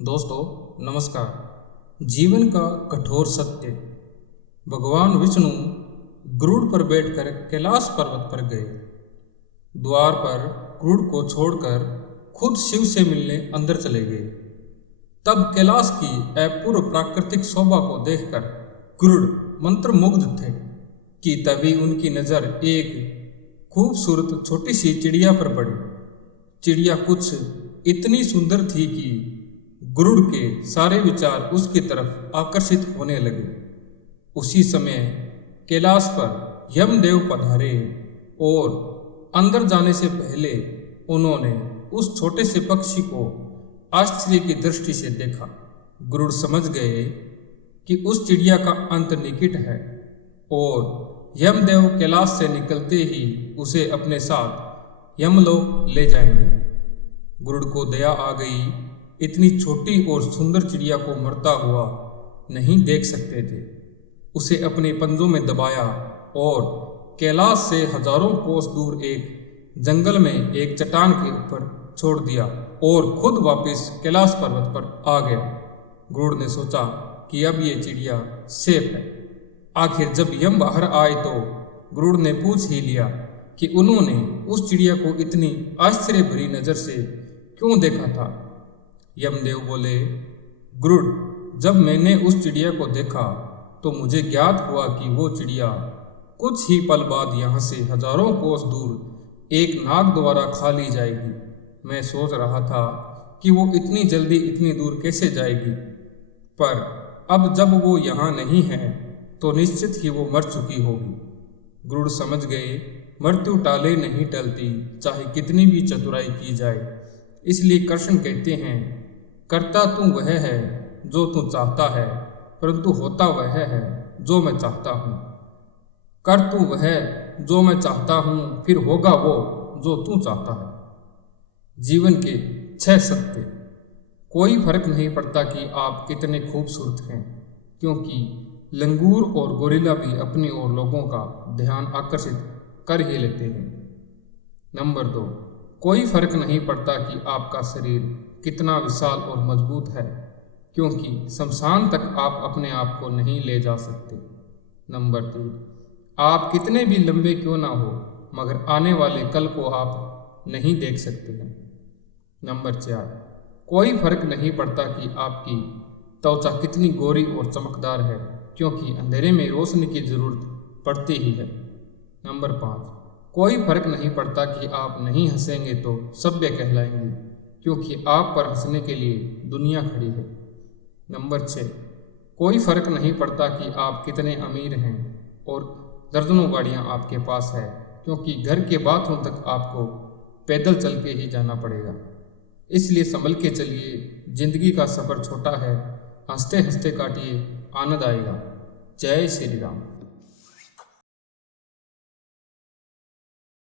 दोस्तों नमस्कार। जीवन का कठोर सत्य। भगवान विष्णु गरुड़ पर बैठकर कैलाश पर्वत पर गए। द्वार पर गरुड़ को छोड़कर खुद शिव से मिलने अंदर चले गए। तब कैलाश की अपूर्व प्राकृतिक शोभा को देखकर गरुड़ मंत्रमुग्ध थे कि तभी उनकी नज़र एक खूबसूरत छोटी सी चिड़िया पर पड़ी। चिड़िया कुछ इतनी सुंदर थी कि गरुड़ के सारे विचार उसकी तरफ आकर्षित होने लगे। उसी समय कैलाश पर यमदेव पधारे और अंदर जाने से पहले उन्होंने उस छोटे से पक्षी को आश्चर्य की दृष्टि से देखा। गरुड़ समझ गए कि उस चिड़िया का अंत निकट है और यमदेव कैलाश से निकलते ही उसे अपने साथ यमलोक ले जाएंगे। गरुड़ को दया आ गई। इतनी छोटी और सुंदर चिड़िया को मरता हुआ नहीं देख सकते थे। उसे अपने पंजों में दबाया और कैलाश से हजारों कोस दूर एक जंगल में एक चट्टान के ऊपर छोड़ दिया और खुद वापस कैलाश पर्वत पर आ गया। गरुड़ ने सोचा कि अब ये चिड़िया सेफ है। आखिर जब यम बाहर आए तो गरुड़ ने पूछ ही लिया कि उन्होंने उस चिड़िया को इतनी आश्चर्य भरी नज़र से क्यों देखा था। यमदेव बोले, गरुड़, जब मैंने उस चिड़िया को देखा तो मुझे ज्ञात हुआ कि वो चिड़िया कुछ ही पल बाद यहाँ से हजारों कोस दूर एक नाग द्वारा खा ली जाएगी। मैं सोच रहा था कि वो इतनी जल्दी इतनी दूर कैसे जाएगी, पर अब जब वो यहाँ नहीं है तो निश्चित ही वो मर चुकी होगी। गरुड़ समझ गए मृत्यु टाले नहीं टलती, चाहे कितनी भी चतुराई की जाए। इसलिए कृष्ण कहते हैं, करता तू वह है जो तू चाहता है, परंतु होता वह है जो मैं चाहता हूँ। कर तू वह जो मैं चाहता हूँ, फिर होगा वो जो तू चाहता है। जीवन के 6 सत्य। कोई फर्क नहीं पड़ता कि आप कितने खूबसूरत हैं, क्योंकि लंगूर और गोरिल्ला भी अपनी ओर लोगों का ध्यान आकर्षित कर ही लेते हैं। नंबर 2, कोई फर्क नहीं पड़ता कि आपका शरीर कितना विशाल और मजबूत है, क्योंकि शमशान तक आप अपने आप को नहीं ले जा सकते। नंबर 3, आप कितने भी लंबे क्यों ना हो, मगर आने वाले कल को आप नहीं देख सकते हैं। नंबर 4, कोई फर्क नहीं पड़ता कि आपकी त्वचा कितनी गोरी और चमकदार है, क्योंकि अंधेरे में रोशनी की जरूरत पड़ती ही है। नंबर 5, कोई फर्क नहीं पड़ता कि आप नहीं हंसेंगे तो सभ्य कहलाएंगे, क्योंकि आप पर हंसने के लिए दुनिया खड़ी है। नंबर 6, कोई फर्क नहीं पड़ता कि आप कितने अमीर हैं और दर्जनों गाड़ियां आपके पास है, क्योंकि घर के बाथरूम तक आपको पैदल चल के ही जाना पड़ेगा। इसलिए संभल के चलिए, जिंदगी का सफ़र छोटा है, हंसते हंसते काटिए, आनंद आएगा। जय श्री राम।